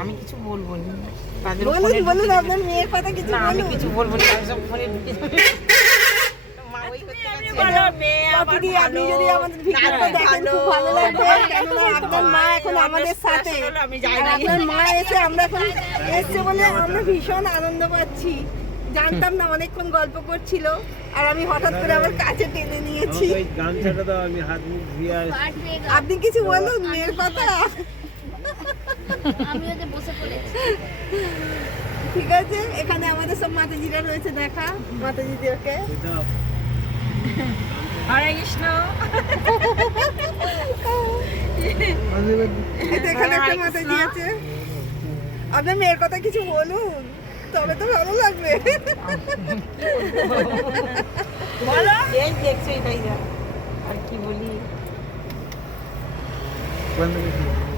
আমি কিছু বলবো না তাদের বলুন বলুন আপনার মেয়ের কথা কিছু না আমি বলুন। কিছু বলবো না তাদের সব ফোনে ঢুকে যাবে। মা ওই করতে গেছে। দিদি আপনি যদি আমাদের ভিডিওটা দেখেন খুব ভালো লাগবে, কেননা আপনার মা এখন আমাদের সাথে, আর আপনার মা এসে আমরা এখন এসছে বলে আমরা ভীষণ আনন্দ পাচ্ছি। জানতাম না, অনেকক্ষণ গল্প করছিল আর আমি হঠাৎ করে আবার কাছে টেনে নিয়েছি। ওই গামছাটা দাও, আমি হাত মুখ ধুয়ে আসছি। আপনি কিছু বলুন মেয়ের কথা। আমি ওকে বসে পড়েছি। ঠিক আছে, এখানে আমাদের সব মাতাজিরা রয়েছে, দেখা মাতাজিদেরকে। দাও। হরে কৃষ্ণ। এই তো এখানে একটা মাতাজি আছে। আপনার মেয়ের কথা কিছু বলুন, তবে তো ভালো লাগবে। বলো এই দেখছো এটাই যা আর কি বলি বন্ধ করে দিও।